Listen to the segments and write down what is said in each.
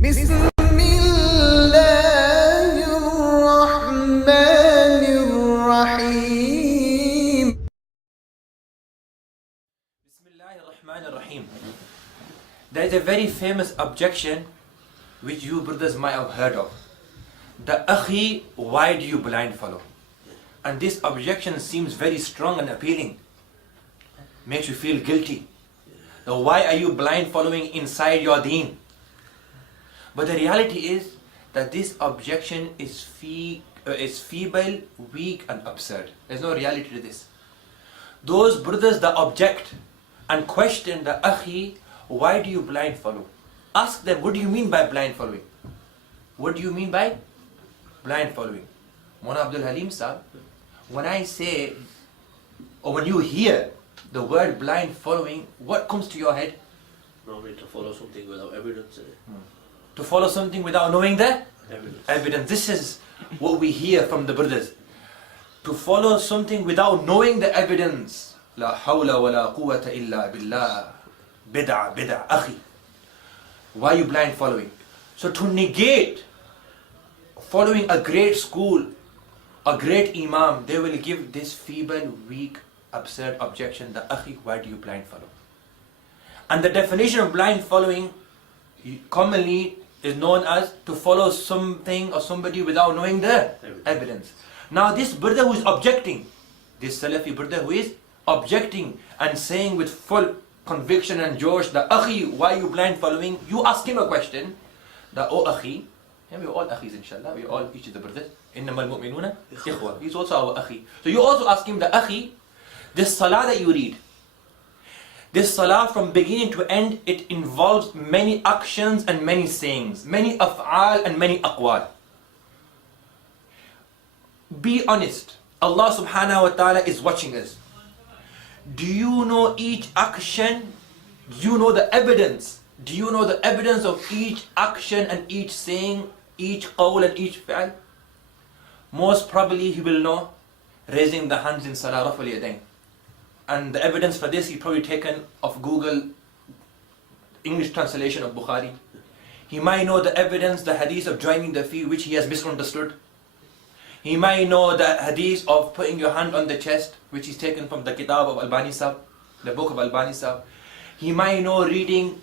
بسم الله الرحمن الرحيم. Bismillahirrahmanirrahim. There is a very famous objection which you brothers might have heard of. The Akhi, why do you blind follow? And this objection seems very strong and appealing. Makes you feel guilty. Now why are you blind following inside your deen? But the reality is that this objection is feeble, weak and absurd. There's no reality to this. Those brothers that object and question the Akhi, why do you blind follow? Ask them, what do you mean by blind following? What do you mean by blind following? Mona Abdul Halim Sahib, when I say, or when you hear the word blind following, what comes to your head? Normally to follow something without evidence in it. To follow something without knowing the Evidence. This is what we hear from the brothers. To follow something without knowing the evidence. La hawla wa la quwwata illa billah. Bid'ah, akhi. Why are you blind following? So to negate following a great school, a great imam, they will give this feeble, weak, absurd objection, the akhi, why do you blind follow? And the definition of blind following commonly is known as to follow something or somebody without knowing the evidence. Now this brother who is objecting, this Salafi brother who is objecting and saying with full conviction and josh, the Akhi, why are you blind following? You ask him a question, the oh Akhi, and we're all Akhis inshallah, we all each of the brothers, innamal mu'minuna ikhwa, he's also our Akhi. So you also ask him, the Akhi, this salah that you read, this salah from beginning to end, it involves many actions and many sayings, many af'al and many aqwal. Be honest, Allah subhanahu wa ta'ala is watching us. Do you know each action? Do you know the evidence? Do you know the evidence of each action and each saying, each qawl and each fi'al? Most probably he will know raising the hands in salah raf'al yadayn. And the evidence for this he probably taken off Google English translation of Bukhari. He might know the evidence, the hadith of joining the feet, which he has misunderstood. He might know the hadith of putting your hand on the chest, which is taken from the kitab of Albani Sahib, the book of Albani Sahib. He might know reading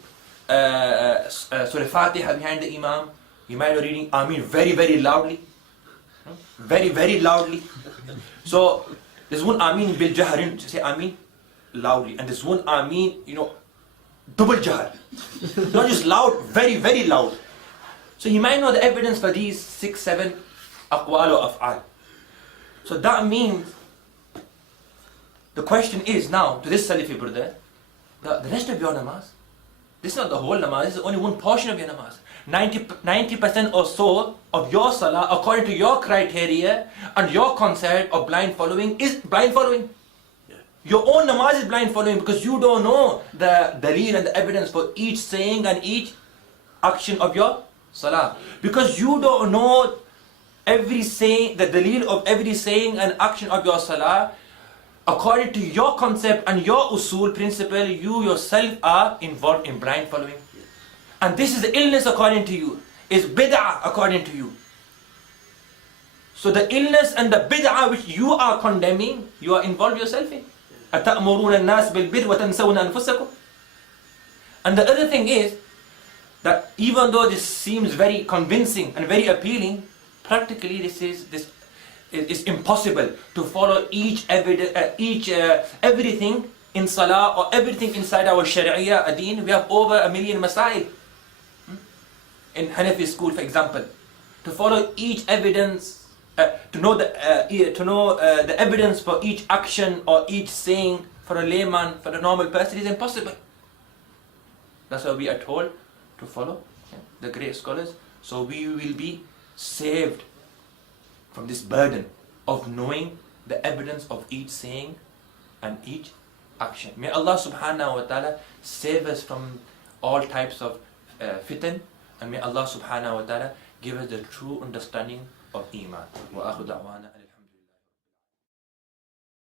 Surah Fatiha behind the Imam. He might know reading Ameen very, very loudly. Very, very loudly. So, there's one Ameen bil Jaharin, to say Ameen loudly. And there's one Ameen, double Jahar. Not just loud, very, very loud. So he might know the evidence for these 6, 7 aqwal or af'al. So that means, the question is now, to this Salafi brother, the rest of your namaz, this is not the whole namaz, this is only one portion of your namaz. 90% or so of your salah, according to your criteria and your concept of blind following, is blind following. Yeah. Your own namaz is blind following because you don't know the daleel and the evidence for each saying and each action of your salah. Because you don't know every saying, the daleel of every saying and action of your salah, according to your concept and your usul principle, you yourself are involved in blind following. And this is the illness according to you, is bid'ah according to you. So the illness and the bid'ah which you are condemning, you are involved yourself in. أَتَأْمُرُونَ النَّاسِ بِالْبِرِّ وَتَنْسَوْنَ أَنفُسَكُمْ. And the other thing is, that even though this seems very convincing and very appealing, practically this is impossible to follow everything in salah or everything inside our sharia adeen. We have over 1 million masail in Hanafi school, for example. To follow each evidence, to know the evidence for each action or each saying for a layman, for a normal person, is impossible. That's why we are told to follow the great scholars, so we will be saved from this burden of knowing the evidence of each saying and each action. May Allah subhanahu wa ta'ala save us from all types of fitan, and may Allah subhanahu wa ta'ala give us the true understanding of Iman. Wa akhu da'wana.